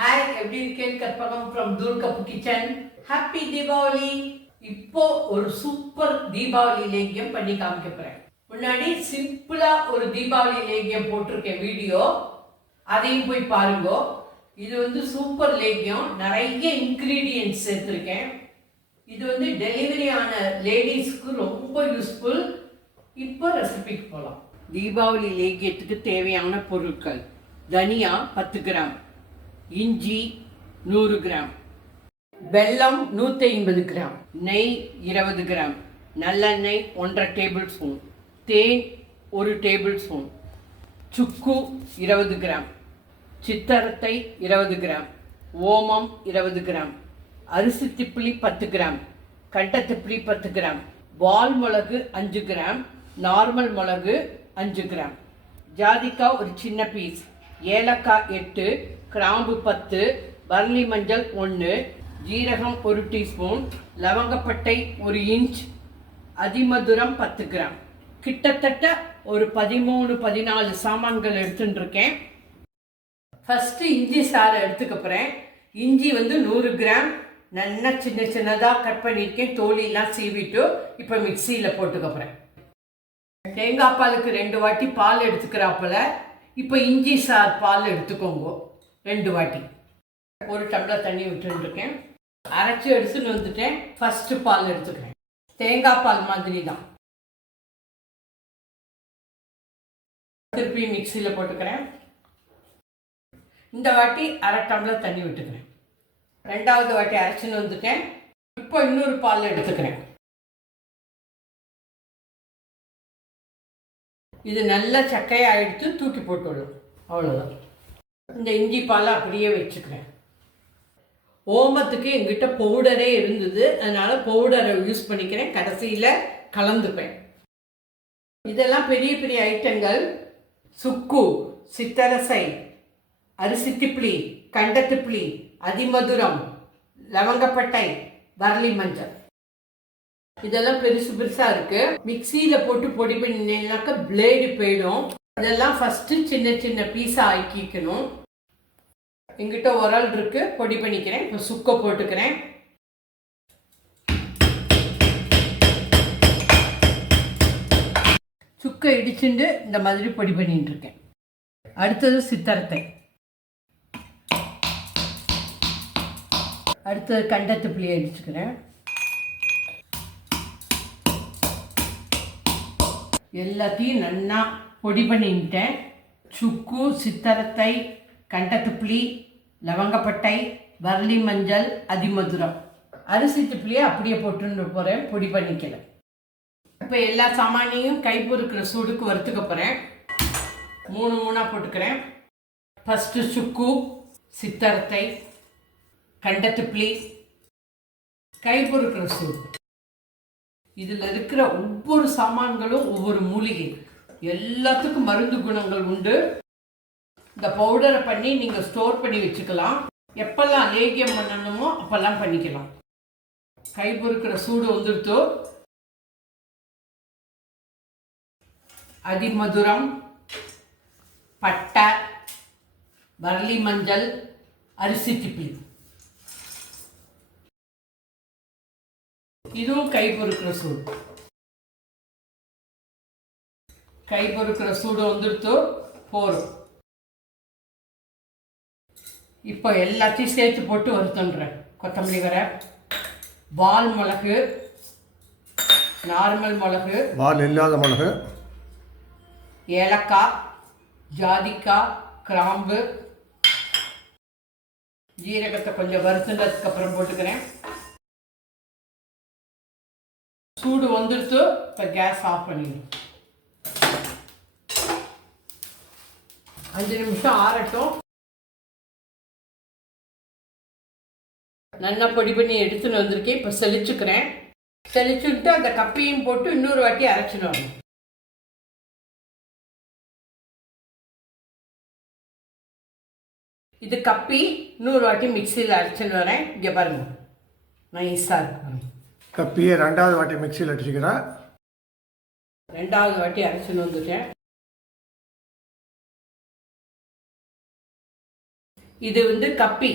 Hi எப்படி இருக்கேன் Karpagam from தூர்கப்பு கிச்சன் ஹாப்பி தீபாவளி இப்போ ஒரு சூப்பர் தீபாவளி லேகியம் பண்ணி காமிக்க போறேன் முன்னாடி சிம்பிளா ஒரு தீபாவளி லேகியம் போட்டிருக்கேன் வீடியோ அதையும் போய் பாருங்க. இது வந்து சூப்பர் லேகியம். நிறைய இன்க்ரீடியன்ஸ் சேர்த்துருக்கேன். இது வந்து டெலிவரி ஆன லேடிஸ்க்கு ரொம்ப யூஸ்ஃபுல் இப்போ ரெசிபிக்கு போகலாம் தீபாவளி லேகியத்துக்கு தேவையான பொருட்கள். தனியா பத்து கிராம். இஞ்சி நூறு கிராம். வெல்லம் நூற்றி ஐம்பது கிராம். நெய் இருபது கிராம். நல்லெண்ணெய் ஒன்றரை டேபிள் ஸ்பூன். தேன் ஒரு டேபிள் ஸ்பூன். சுக்கு இருபது கிராம். சித்தரத்தை இருபது கிராம். ஓமம் இருபது கிராம். அரிசி திப்பிலி பத்து கிராம். கண்ட திப்பிலி பத்து கிராம். வால் மிளகு அஞ்சு கிராம். நார்மல் மிளகு அஞ்சு கிராம். ஜாதிக்காய் ஒரு சின்ன பீஸ் ஏலக்காய் எட்டு. கிராம்பு பத்து பர்லி மஞ்சள் ஒன்று ஜீரகம் ஒரு டீஸ்பூன் லவங்கப்பட்டை ஒரு இன்ச் அதிமதுரம் பத்து கிராம். கிட்டத்தட்ட ஒரு பதிமூணு பதினாலு சாமான்கள் எடுத்துட்டு இருக்கேன் ஃபஸ்ட்டு இஞ்சி சாறை எடுத்துக்க போகிறேன் இஞ்சி வந்து நூறு கிராம். நல்லா சின்ன சின்னதாக கட் பண்ணியிருக்கேன். தோலிலாம் சீவிட்டு இப்போ மிக்சியில் போட்டுக்க போகிறேன் தேங்காய் பாலுக்கு ரெண்டு வாட்டி பால் எடுத்துக்கிறாப்புல. இப்போ இஞ்சி சார் பால் எடுத்துக்கோங்க. ரெண்டு வாட்டி. ஒரு டம்ளர் தண்ணி விட்டுருக்கேன் அரைச்சி எடுத்துன்னு வந்துட்டேன். ஃபஸ்ட்டு பால் எடுத்துக்கிறேன். தேங்காய் பால் மாதிரி தான் திருப்பி மிக்சியில் போட்டுக்கிறேன். இந்த வாட்டி அரை டம்ளர் தண்ணி விட்டுக்கிறேன். ரெண்டாவது வாட்டி அரைச்சின்னு வந்துட்டேன். இப்போ இன்னொரு பால் எடுத்துக்கிறேன். இது நல்லா சக்கையாக எடுத்து தூக்கி போட்டுவிடும். அவ்வளோதான் இந்த இஞ்சி பாலை அப்படியே வச்சுக்கிறேன். ஓமத்துக்கு எங்கிட்ட பவுடரே இருந்தது. அதனால பவுடரை யூஸ் பண்ணிக்கிறேன். கடைசியில் கலந்துப்பேன். இதெல்லாம் பெரிய பெரிய ஐட்டங்கள் சுக்கு சித்தரசை அரிசி திப்ளி கண்ட திப்ளி அதிமதுரம் லவங்கப்பட்டை வரலி மஞ்சள். இதெல்லாம் பெருசு பெருசாக இருக்கு. மிக்சியில் போட்டு பொடி பண்ணினாக்க பிளேடு போயிடும். இதெல்லாம் ஃபஸ்ட்டு சின்ன சின்ன பீஸாக ஆக்கிக்கணும். எங்கிட்ட உரல் இருக்கு பொடி பண்ணிக்கிறேன். இப்போ சுக்க போட்டுக்கிறேன். சுக்க இடிச்சுண்டு இந்த மாதிரி பொடி பண்ணிட்டு இருக்கேன். அடுத்தது சித்தரத்தை. அடுத்தது கண்டத்து புளியை அடிச்சுக்கிறேன் எல்லாத்தையும் நல்லா பொடி பண்ணிட்டேன். சுக்கு சித்தரத்தை கண்டத்துப்புளி லவங்கப்பட்டை வரலி மஞ்சள் அதிமதுரம். அரிசி திப்பிலியை அப்படியே போட்டுன்னு போகிறேன் பொடி பண்ணிக்கல. இப்போ எல்லா சாமானியும் கைப்பொறுக்கிற சூடுக்கு வறுத்துக்க போகிறேன் மூணு மூணாக போட்டுக்கிறேன். ஃபஸ்ட்டு சுக்கு சித்தரத்தை கண்டத்துப்பிளி கைப்பொறுக்கிற சூடு. இதில் இருக்கிற ஒவ்வொரு சாமான்களும் ஒவ்வொரு மூலிகை. எல்லாத்துக்கும் மருந்து குணங்கள் உண்டு. இந்த பவுடரை பண்ணி நீங்கள் ஸ்டோர் பண்ணி வச்சுக்கலாம். எப்பெல்லாம் லேகியம் பண்ணணுமோ அப்பெல்லாம் பண்ணிக்கலாம். கை பொறுக்கிற சூடு வந்துருத்தோ? அதிமதுரம் பட்டை வரலி மஞ்சள் அரிசி திப்பி இதுவும் கை பொறுக்கிற சூடு. கை பொறுக்கிற சூடு வந்துடுத்து போகிறோம் இப்போ எல்லாத்தையும் சேர்த்து போட்டு வறுத்துன்றேன் கொத்தமல்லி வர வால் மிளகு நார்மல் மிளகு வால் இல்லாத மிளகு ஏலக்காய் ஜாதிக்காய் கிராம்பு ஜீரகத்தை கொஞ்சம் வறுத்துனதுக்கு அப்புறம் போட்டுக்கிறேன். சூடு வந்துடுத்து இப்போ கேஸ் ஆஃப் பண்ணிடணும். அஞ்சு நிமிஷம் ஆறட்டும். நல்லா பொடி பண்ணி எடுத்துன்னு வந்திருக்கேன். இப்போ செலிச்சுக்கிறேன். செலிச்சுட்டு அந்த கப்பையும் போட்டு இன்னொரு வாட்டி அரைச்சின்னு வரணும் இது கப்பி நூறு வாட்டி மிக்சியில் அரைச்சின்னு வரேன். இங்கே பாருங்க. நைஸாக இருக்கு. கப்பியை ரெண்டாவது வாட்டி மிக்சியில் அடிச்சுக்கிறேன் ரெண்டாவது வாட்டி அரைச்சின்னு வந்துட்டேன். இது வந்து கப்பி.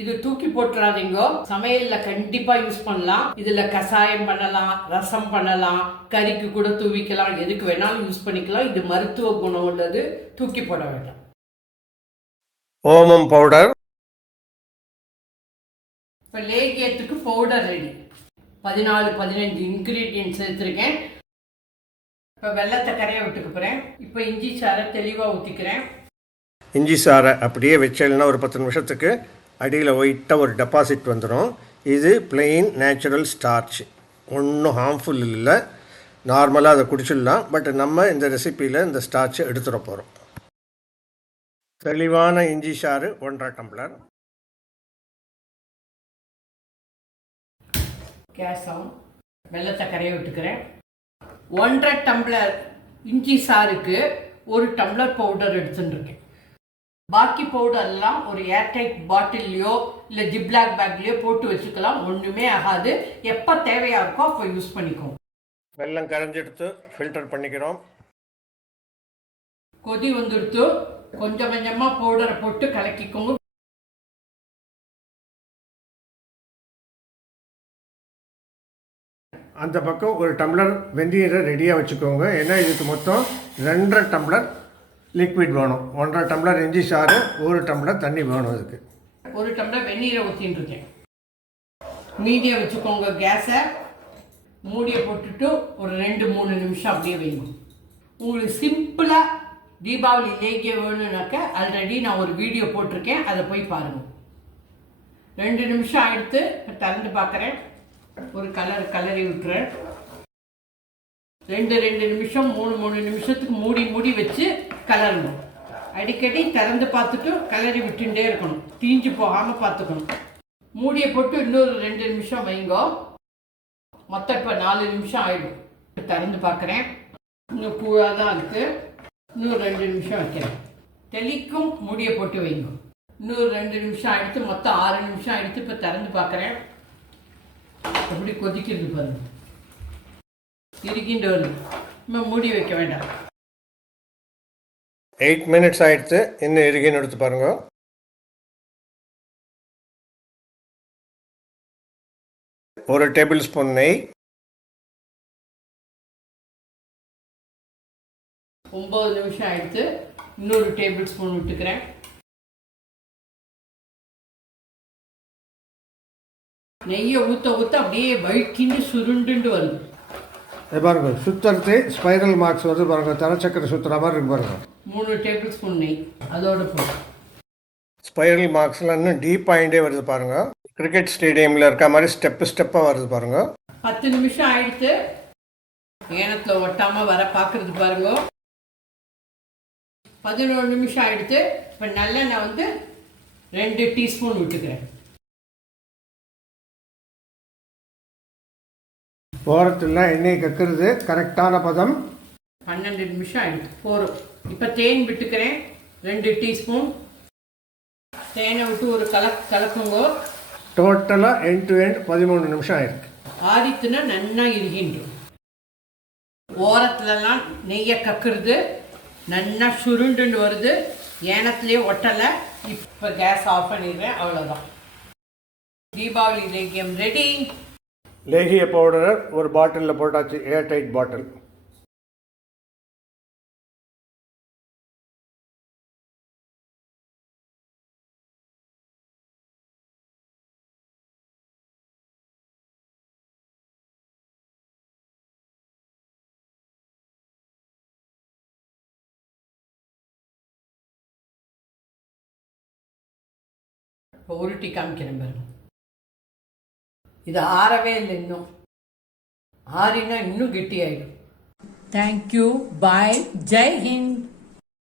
இது தூக்கி போட்டுறாதீங்க. சமையல்ல கண்டிப்பா யூஸ் பண்ணலாம். இதுல கசாயம் பண்ணலாம் ரசம் பண்ணலாம் கறிக்கு கூட தூவிக்கலாம் எதுக்கு வேணாலும் யூஸ் பண்ணிக்கலாம். இது மருத்துவ குணம் உள்ளது. தூக்கி போட வேண்டாம். ஓமம் பவுடர். இப்போ லேகியத்துக்கு பவுடர் ரெடி பதினாலு பதினஞ்சு இன்க்ரீடியன்ட்ஸ் எடுத்திருக்கேன். இப்போ வெள்ளத்தை கரைய விட்டுக்க போகிறேன் இப்போ இஞ்சி சாறை தெளிவாக ஊற்றிக்கிறேன் இஞ்சி சாறை அப்படியே வச்சேன்னா ஒரு பத்து நிமிஷத்துக்கு அடியில் ஒயிட்டாக ஒரு டெபாசிட் வந்துடும் இது பிளெயின் நேச்சுரல் ஸ்டார்ச் ஒன்றும் ஹார்ம்ஃபுல் இல்லை. நார்மலாக அதை குடிச்சிடலாம். பட் நம்ம இந்த ரெசிப்பியில் இந்த ஸ்டார்ச்சை எடுத்துட போகிறோம் தெளிவான இஞ்சி சாறு ஒன்றரை டம்ளர். கேசம் வெள்ளத்தை கரைய விட்டுக்கிறேன். ஒன்றரை டம்ளர் இஞ்சி சாருக்கு ஒரு டம்ளர் பவுடர் எடுத்துட்டுருக்கேன் பாக்கி பவுடர்லாம் ஒரு ஏர்டைட் பாட்டில்லையோ இல்லை ஜிப்லாக் பேக்லேயோ போட்டு வச்சுக்கலாம். ஒன்றுமே ஆகாது. எப்போ தேவையா இருக்கோ அப்போ யூஸ் பண்ணிக்கோங்க வெல்லம் கரைஞ்செடுத்து ஃபில்டர் பண்ணிக்கிறோம். கொதி வந்துடுத்து. கொஞ்சம் கொஞ்சமா பவுடரை போட்டு கலக்கிக்கோங்க. அந்த பக்கம் ஒரு டம்ளர் வெந்நீரை ரெடியாக வச்சுக்கோங்க. ஏன்னா இதுக்கு மொத்தம் ரெண்டரை டம்ளர் லிக்விட் வேணும். ஒன்றரை டம்ளர் இஞ்சி சாறு ஒரு டம்ளர் தண்ணி வேணும் அதுக்கு. ஒரு டம்ளர் வெந்நீரை ஊற்றின்னு இருக்கேன் மீடியம் வச்சுக்கோங்க கேஸை. மூடியை போட்டுட்டு ஒரு ரெண்டு மூணு நிமிஷம் அப்படியே வைங்க. உங்களுக்கு சிம்பிளாக தீபாவளி லேக்கிய வேணும்னாக்க ஆல்ரெடி நான் ஒரு வீடியோ போட்டிருக்கேன். அதை போய் பாருங்கள் ரெண்டு நிமிஷம் ஆயிடுத்து திறந்து பார்க்குறேன். ஒரு கலர் கலரி விட்டுறேன். ரெண்டு ரெண்டு நிமிஷம் மூணு மூணு நிமிஷத்துக்கு மூடி மூடி வச்சு கலரணும். அடிக்கடி திறந்து பார்த்துட்டு கலரி விட்டுட்டே இருக்கணும். தீஞ்சு போகாமல் பார்த்துக்கணும். மூடியை போட்டு இன்னொரு ரெண்டு நிமிஷம் வைங்கோ. மொத்தம் இப்போ நாலு நிமிஷம் ஆயிடும். திறந்து பார்க்குறேன். இன்னும் பூவாக தான் இருக்குது இன்னும் ரெண்டு நிமிஷம் வைக்கிறேன். தெளிக்கும் மூடியை போட்டு வைங்க. இன்னொரு ரெண்டு நிமிஷம் ஆயிடுத்து மொத்தம் ஆறு நிமிஷம் ஆயிடுத்து இப்போ திறந்து பார்க்குறேன். எப்படி கொதிக்கிறது பாருங்க. இருக்கின்ற வருது இன்னும் மூடி வைக்க வேண்டாம். எயிட் மினிட்ஸ் ஆகிடுத்து இன்னும் இருகின்னு எடுத்து பாருங்க. ஒரு டேபிள் ஸ்பூன் நெய். ஒம்பது நிமிஷம் ஆயிடுத்து இன்னொரு டேபிள் ஸ்பூன் விட்டுக்கிறேன். நெய்யை ஊற்ற ஊற்ற அப்படியே வழுக்கின்னு சுருண்டுண்டு வருது. இது பாருங்க சுத்துறது ஸ்பைரல் மார்க்ஸ் வருது பாருங்க தலைச்சக்கரை சுத்துற மாதிரி இருக்கு பாருங்க. மூணு டேபிள் ஸ்பூன் நெய் அதோட ஸ்பைரல் மார்க்ஸ்லாம் இன்னும் டீப் பாயிண்டே வருது பாருங்க. கிரிக்கெட் ஸ்டேடியமில் இருக்க மாதிரி ஸ்டெப்பு ஸ்டெப்பாக வருது பாருங்க. பத்து நிமிஷம் ஆயிடுத்து. ஏனத்தில் ஒட்டாமல் வர பார்க்குறது பாருங்க. பதினோரு நிமிஷம் ஆயிடுத்து. இப்போ நல்லெண்ணெய் வந்து ரெண்டு டீஸ்பூன் விட்டுக்கிறேன். ஓரத்தில் எண்ணெய் கக்குறது கரெக்டான பதம். பன்னெண்டு நிமிஷம் ஆயிடுச்சு போதும் இப்போ தேன் விட்டுக்கிறேன். ரெண்டு டீஸ்பூன். தேனை விட்டு ஒரு கலக் கலக்குங்கோ. டோட்டலாக எண்ட் டு எண்ட் பதிமூணு நிமிஷம் ஆயிருக்கு. ஆதித்துனா நன்னா இருகின்றோம். ஓரத்துலலாம் நெய்யை கக்குறது நன்னா சுருண்டுன்னு வருது. ஏனத்துலேயே ஒட்டலை. இப்போ கேஸ் ஆஃப் பண்ணிடுறேன். அவ்வளோதான் தீபாவளி லேக்கியம் ரெடி லேகிய பவுடரை ஒரு பாட்டிலில் போட்டாச்சு ஏர் டைட் பாட்டில் இப்போ உருட்டி காமிக்கிறேன் பாருங்கள் இது ஆறவே இல்லை இன்னும் ஆறினா இன்னும் கெட்டியாயிடும் thank you bye Jai Hind